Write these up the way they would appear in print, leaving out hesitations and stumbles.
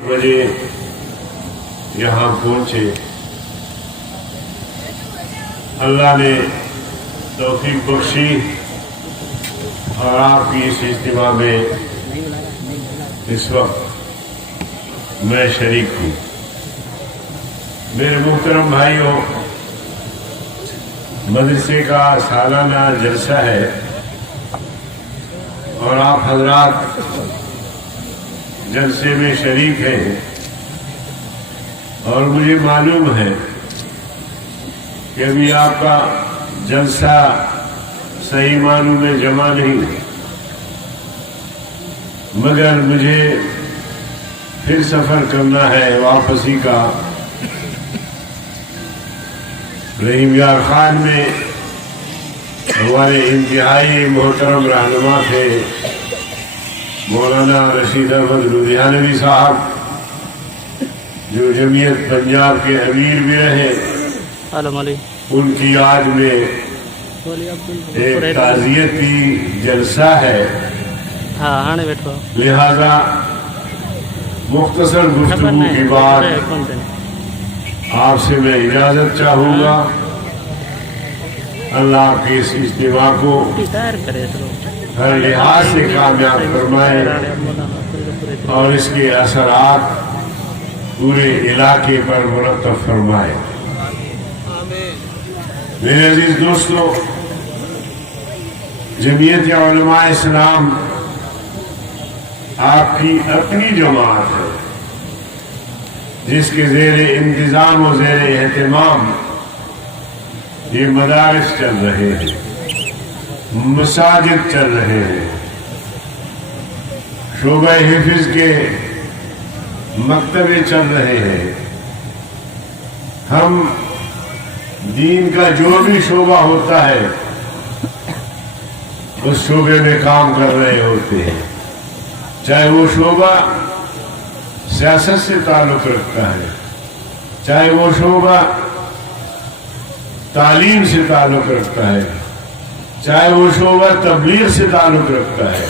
بجے یہاں پہنچے، اللہ نے توفیق بخشی اور آپ کی اس اجتماع میں اس وقت میں شریک ہوں۔ میرے محترم بھائیوں، مدرسے کا سالانہ جلسہ ہے اور آپ حضرات جلسے میں شریک ہیں، اور مجھے معلوم ہے کہ ابھی آپ کا جلسہ صحیح معنوں میں جمع نہیں، مگر مجھے پھر سفر کرنا ہے واپسی کا۔ رحیم یار خان میں ہمارے انتہائی محترم رہنما تھے مولانا رشید احمد لدھیانوی صاحب، جو جمعیت پنجاب کے امیر بھی رہے۔ ان کی یاد میں ایک تعزیتی جلسہ ہے، لہذا مختصر گفتگو کے بعد آپ سے میں اجازت چاہوں گا۔ اللہ آپ کے اس اجتماع کو ہر لحاظ سے کامیاب فرمائے اور اس کے اثرات پورے علاقے پر مرتب فرمائے۔ میرے عزیز دوستو، جمعیت علماء اسلام آپ کی اپنی جماعت ہے، جس کے زیر انتظام و زیر اہتمام یہ مدارس چل رہے ہیں، مساجد چل رہے ہیں، شعبہ حفظ کے مکتبے چل رہے ہیں۔ ہم دین کا جو بھی شعبہ ہوتا ہے اس شعبے میں کام کر رہے ہوتے ہیں، چاہے وہ شعبہ سیاست سے تعلق رکھتا ہے، چاہے وہ شعبہ تعلیم سے تعلق رکھتا ہے، چاہے وہ شعبہ تبلیغ سے تعلق رکھتا ہے،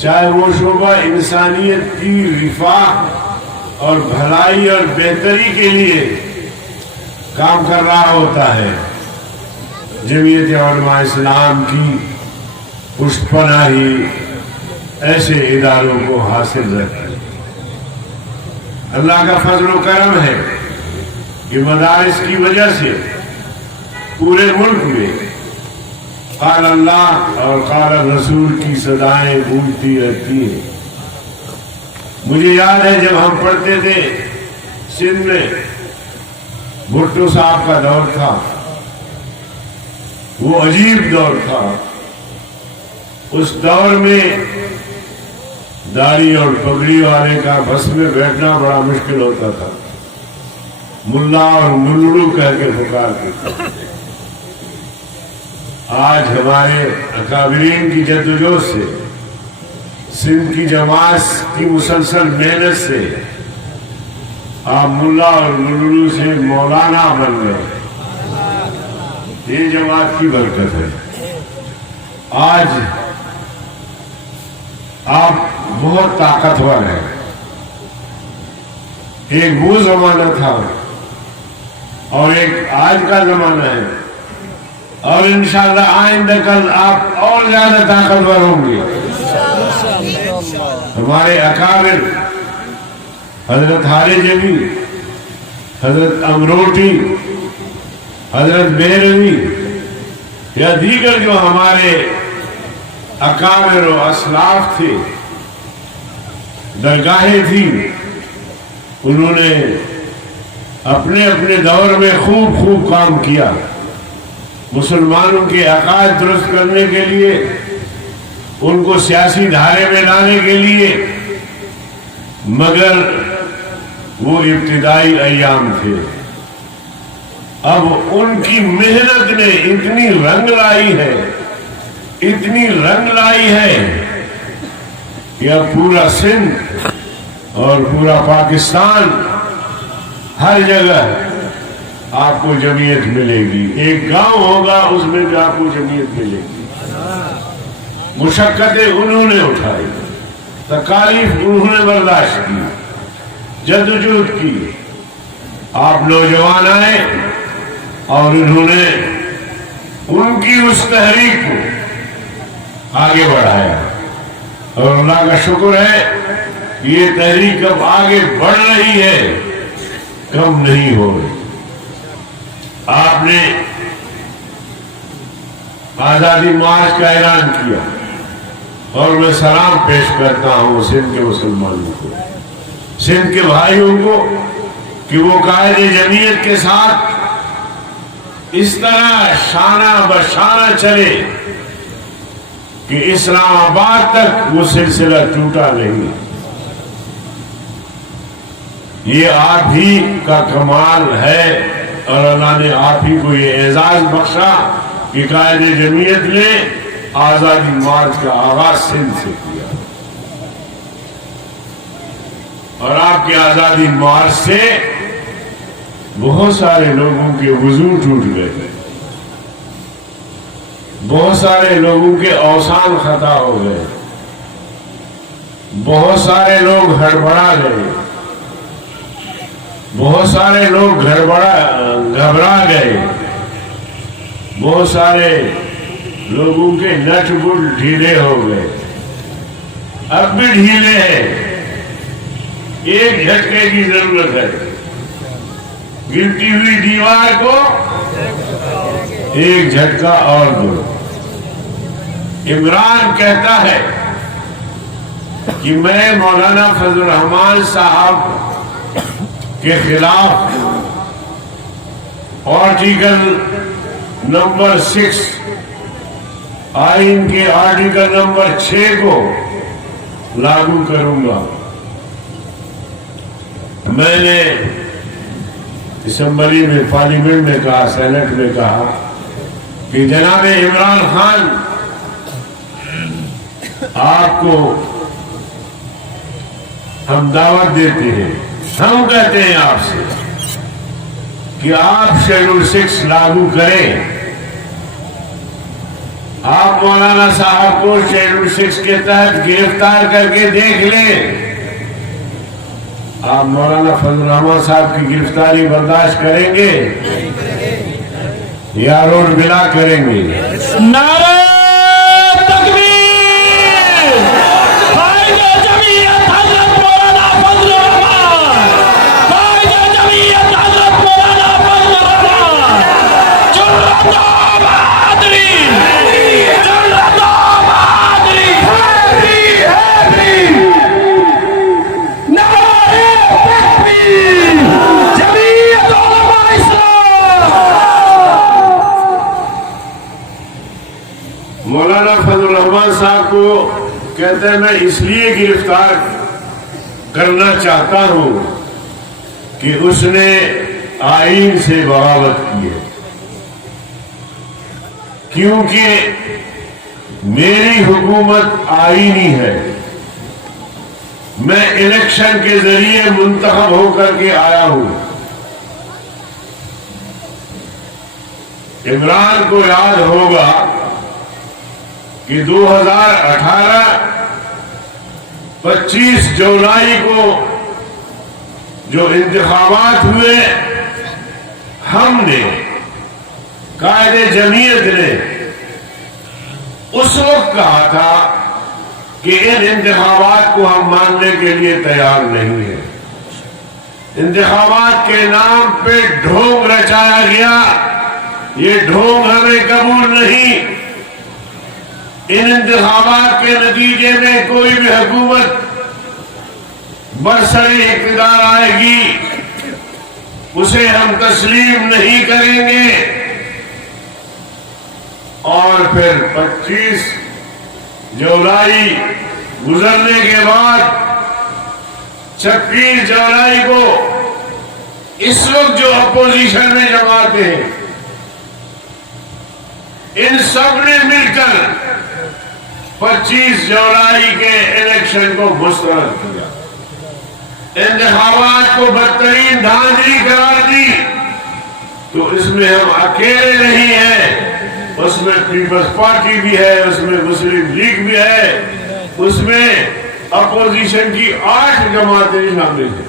چاہے وہ شعبہ انسانیت کی رفاہ اور بھلائی اور بہتری کے لیے کام کر رہا ہوتا ہے۔ جمعیت علماء اسلام کی پشت پناہی ایسے اداروں کو حاصل رکھے۔ اللہ کا فضل و کرم ہے کہ مدارس کی وجہ سے پورے ملک میں قال اللہ اور قال رسول کی صدائیں گونجتی رہتی ہیں۔ مجھے یاد ہے جب ہم پڑھتے تھے سندھ میں، بھٹو صاحب کا دور تھا، وہ عجیب دور تھا۔ اس دور میں داڑھی اور پگڑی والے کا بس میں بیٹھنا بڑا مشکل ہوتا تھا، ملا اور ملڑو کہہ کے پکارتے تھے۔ آج ہمارے اکابرین کی جدوجہد سے، سندھ کی جماعت کی مسلسل محنت سے آپ ملا اور ملڑو سے مولانا بن گئے۔ یہ جماعت کی برکت ہے۔ آج آپ بہت طاقتور ہیں۔ ایک وہ زمانہ تھا اور ایک آج کا زمانہ ہے، اور انشاءاللہ آئندہ کل آپ اور زیادہ طاقتور ہوں گے۔ ہمارے اکابر حضرت حارث جبی، حضرت امروٹی، حضرت بہروی یا دیگر جو ہمارے اکابر و اسلاف تھے، درگاہیں تھیں، انہوں نے اپنے اپنے دور میں خوب کام کیا مسلمانوں کے عقائد درست کرنے کے لیے، ان کو سیاسی دھارے میں لانے کے لیے، مگر وہ ابتدائی ایام تھے۔ اب ان کی محنت نے اتنی رنگ لائی ہے، اتنی رنگ لائی ہے کہ اب پورا سندھ اور پورا پاکستان ہر جگہ آپ کو جمعیت ملے گی۔ ایک گاؤں ہوگا اس میں بھی آپ کو جمعیت ملے گی۔ مشقتیں انہوں نے اٹھائی، تکالیف انہوں نے برداشت کی، جدوجہد کی. آپ نوجوان آئے اور انہوں نے ان کی اس تحریک کو آگے بڑھایا اور اللہ کا شکر ہے کہ یہ تحریک اب آگے بڑھ رہی ہے, کم نہیں ہو رہی. آپ نے آزادی مارچ کا اعلان کیا اور میں سلام پیش کرتا ہوں سندھ کے مسلمانوں کو, سندھ کے بھائیوں کو, کہ وہ قائد جمعیت کے ساتھ اس طرح شانہ بشانہ چلے کہ اسلام آباد تک وہ سلسلہ ٹوٹا نہیں. یہ آپ ہی کا کمال ہے اور اللہ نے آپ ہی کو یہ اعزاز بخشا کہ قائد جمعیت نے آزادی مارچ کا آغاز سندھ سے کیا اور آپ کے آزادی مارچ سے بہت سارے لوگوں کے وضو ٹوٹ گئے, بہت سارے لوگوں کے اوسان خطا ہو گئے, بہت سارے لوگ ہڑبڑا گئے, بہت سارے لوگ گھبرا گئے, بہت سارے لوگوں کے نٹ بٹ ڈھیلے ہو گئے, اب بھی ڈھیلے ہیں. ایک جھٹکے کی ضرورت ہے, گرتی ہوئی دیوار کو ایک جھٹکا اور دو. عمران کہتا ہے کہ میں مولانا فضل الرحمان صاحب کے خلاف آرٹیکل نمبر 6 آئین کے آرٹیکل نمبر 6 کو لاگو کروں گا. میں نے اسمبلی میں, پارلیمنٹ میں کہا, سینٹ میں کہا کہ جناب عمران خان, آپ کو ہم دعوت دیتے ہیں, ہم کہتے ہیں آپ سے کہ آپ شیڈول 6 لاگو کریں. آپ مولانا صاحب کو شیڈول 6 کے تحت گرفتار کر کے دیکھ لیں. آپ مولانا فضل الرحمان صاحب کی گرفتاری برداشت کریں گے یا روڈ بلا کریں گے؟ نعرہ تکبیر! قائد جمعیت حضرت مولانا فضل الرحمان! قائد جمعیت حضرت مولانا فضل الرحمان! جرأت و بہادری! جرأت و بہادری! جمعیت علماء اسلام! مولانا فضل الرحمان صاحب کو کہتے ہیں میں اس لیے گرفتار کرنا چاہتا ہوں کہ اس نے آئین سے بغاوت کی ہے, کیونکہ میری حکومت آئینی ہے. میں الیکشن کے ذریعے منتخب ہو کر کے آیا ہوں. عمران کو یاد ہوگا کہ 2018 25 جولائی کو جو انتخابات ہوئے, ہم نے, قائد جمعیت نے اس وقت کہا تھا کہ ان انتخابات کو ہم ماننے کے لیے تیار نہیں ہیں. انتخابات کے نام پہ ڈھونگ رچایا گیا, یہ ڈھونگ ہمیں قبول نہیں. ان انتخابات کے نتیجے میں کوئی بھی حکومت برسر اقتدار آئے گی, اسے ہم تسلیم نہیں کریں گے. اور پھر 25 جولائی گزرنے کے بعد 26 جولائی کو اس وقت جو اپوزیشن میں جماعتیں ہیں, ان سب نے مل کر 25 جولائی کے الیکشن کو مسترد کیا, انتخابات کو بدترین دھاندلی قرار دی. تو اس میں ہم اکیلے نہیں ہیں, اس میں پیپلز پارٹی بھی ہے, اس میں مسلم لیگ بھی ہے, اس میں اپوزیشن کی 8 جماعتیں شامل ہیں.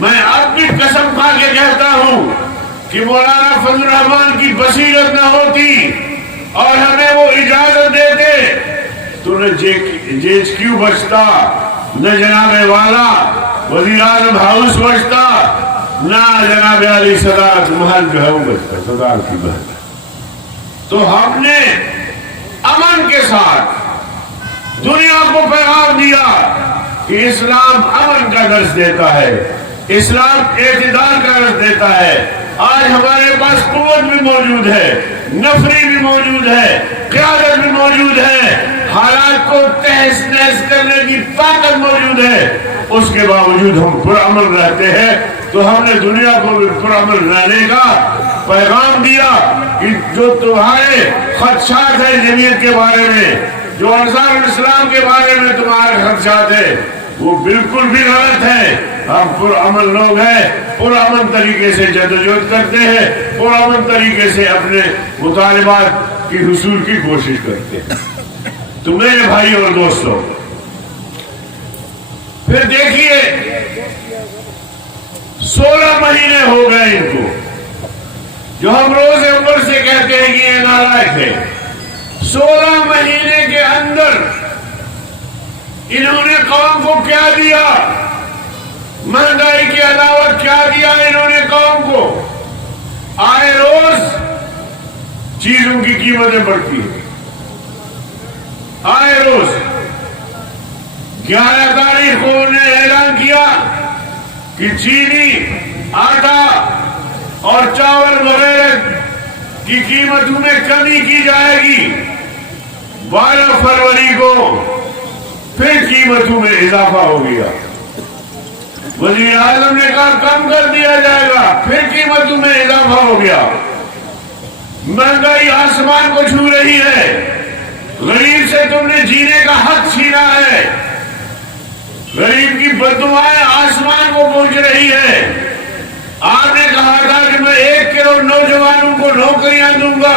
میں اب بھی قسم کھا کے کہتا ہوں کہ مولانا فضل الرحمان کی بصیرت نہ ہوتی اور ہمیں وہ اجازت دیتے تو نہ JHQ بچتا، نہ جناب والا وزیر اعظم ہاؤس بچتا، نہ جناب علی صدارت محل جو ہے وہ بچتا، صدار کی محل۔ تو ہم نے امن کے ساتھ دنیا کو پیغام دیا کہ اسلام امن کا درس دیتا ہے، اسلام اعتدال کا درس دیتا ہے۔ آج ہمارے پاس قوت بھی موجود ہے، نفری بھی موجود ہے، قیادت بھی موجود ہے، حالات کو تہس نہس کرنے کی طاقت موجود ہے، اس کے باوجود ہم پرامن رہتے ہیں۔ تو ہم نے دنیا کو بھی پرامن رہنے کا پیغام دیا کہ جو تمہارے خدشات ہیں جمعیت کے بارے میں، جو انصار الاسلام کے بارے میں تمہارے خدشات ہیں، وہ بالکل بھی غلط ہے۔ ہم پرامن لوگ ہیں، پرامن طریقے سے جدوجہد کرتے ہیں، پرامن طریقے سے اپنے مطالبات کی حصول کی کوشش کرتے ہیں۔ تو میرے بھائی اور دوستوں، پھر دیکھیے 16 مہینے ہو گئے ان کو، جو ہم روز اول سے کہتے ہیں کہ یہ نالائق ہے۔ 16 مہینے کے اندر انہوں نے قوم کو کیا دیا؟ مہنگائی کے علاوہ کیا دیا انہوں نے قوم کو؟ آئے روز چیزوں کی قیمتیں بڑھتی ہیں، آئے روز 11 تاریخ کو انہوں نے اعلان کیا کہ چینی، آٹا اور چاول وغیرہ کی قیمتوں میں کمی کی جائے گی۔ 12 فروری کو پھر قیمتوں میں اضافہ ہو گیا۔ وزیر اعظم نے کہا کم کر دیا جائے گا، پھر قیمتوں میں اضافہ ہو گیا۔ مہنگائی آسمان کو چھو رہی ہے، غریب سے تم نے جینے کا حق چھینا ہے، غریب کی بددعائیں آسمان کو پہنچ رہی ہے۔ آپ نے کہا تھا کہ میں 1 کروڑ نوجوانوں کو نوکریاں دوں گا،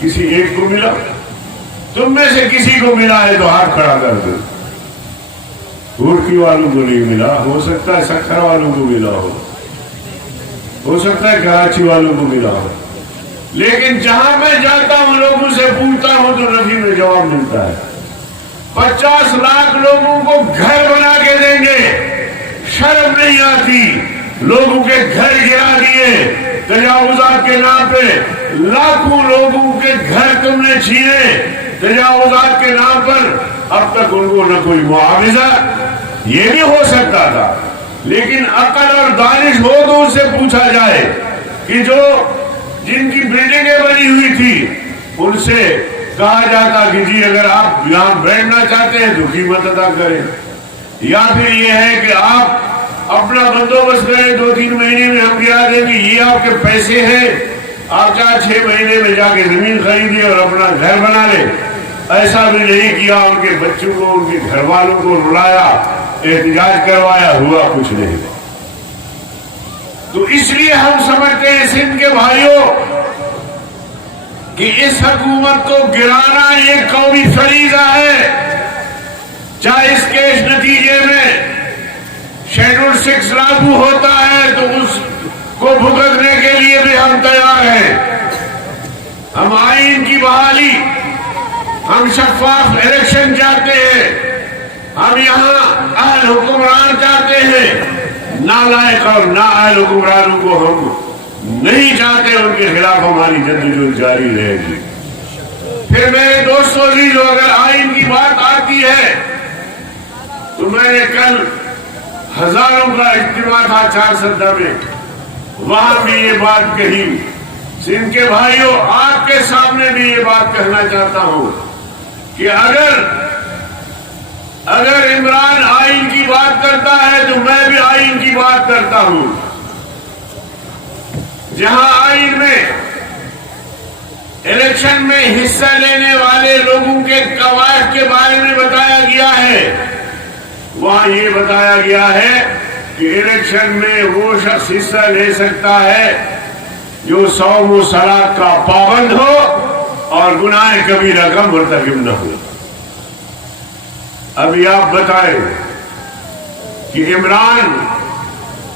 کسی ایک کو ملا؟ تم میں سے کسی کو ملا ہے تو ہاتھ کھڑا کر دو۔ روڑکی والوں کو نہیں ملا، ہو سکتا ہے سکھر والوں کو ملا ہو سکتا ہے کراچی والوں کو ملا ہو، لیکن جہاں میں جاتا ہوں لوگوں سے پوچھتا ہوں تو نفی میں جواب ملتا ہے 50 لاکھ لوگوں کو گھر بنا کے دیں گے۔ شرم نہیں آتی؟ لوگوں کے گھر گرا دیے تجاوزات کے نام پہ، لاکھوں لوگوں کے گھر تم نے چھینے تجاوزات کے نام پر۔ اب تک ان کو نہ کوئی معاوضہ، یہ بھی ہو سکتا تھا، لیکن عقل اور دانش ہو تو ان سے پوچھا جائے کہ جن کی بلڈنگیں بنی ہوئی تھی ان سے کہا جاتا کہ جی اگر آپ یہاں بیٹھنا چاہتے ہیں تو قیمت ادا کریں، یا پھر یہ ہے کہ آپ اپنا بندوبست کریں، 2-3 مہینے میں ہم گرا دیں گے، یہ آپ کے پیسے ہیں، آپ 4-6 مہینے میں جا کے زمین خریدیں اور اپنا گھر بنا لیں۔ ایسا بھی نہیں کیا، ان کے بچوں کو، ان کے گھر والوں کو رلایا، احتجاج کروایا، ہوا کچھ نہیں۔ تو اس لیے ہم سمجھتے ہیں سندھ کے بھائیوں کہ اس حکومت کو گرانا یہ قومی فریضہ ہے، چاہے اس کے نتیجے میں شیڈول 6 لاگو ہوتا ہے تو اس کو بھگتنے کے لیے بھی ہم تیار ہیں۔ ہم آئین کی بحالی، ہم شفاف الیکشن چاہتے ہیں، ہم یہاں اہل حکمران چاہتے ہیں، نالائق اور نااہل حکمرانوں کو ہم نہیں چاہتے، ان کے خلاف ہماری جدوجہد جاری رہے گی۔ پھر میرے دوستوں عزیزو، اگر آئین کی بات آتی ہے تو میں نے کل ہزاروں کا اجتماع تھا 4 سدہ میں، وہاں بھی یہ بات کہی۔ سندھ کے بھائیوں، آپ کے سامنے بھی یہ بات کہنا چاہتا ہوں کہ اگر عمران آئین کی بات کرتا ہے تو میں بھی آئین کی بات کرتا ہوں۔ جہاں آئین میں الیکشن میں حصہ لینے والے لوگوں کے قواعد کے بارے میں بتایا گیا ہے، وہاں یہ بتایا گیا ہے کہ الیکشن میں وہ شخص حصہ لے سکتا ہے جو صوم و صلاۃ کا پابند ہو اور گناہ کبیرہ کا مرتکب نہ ہو۔ ابھی آپ بتائیں کہ عمران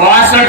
62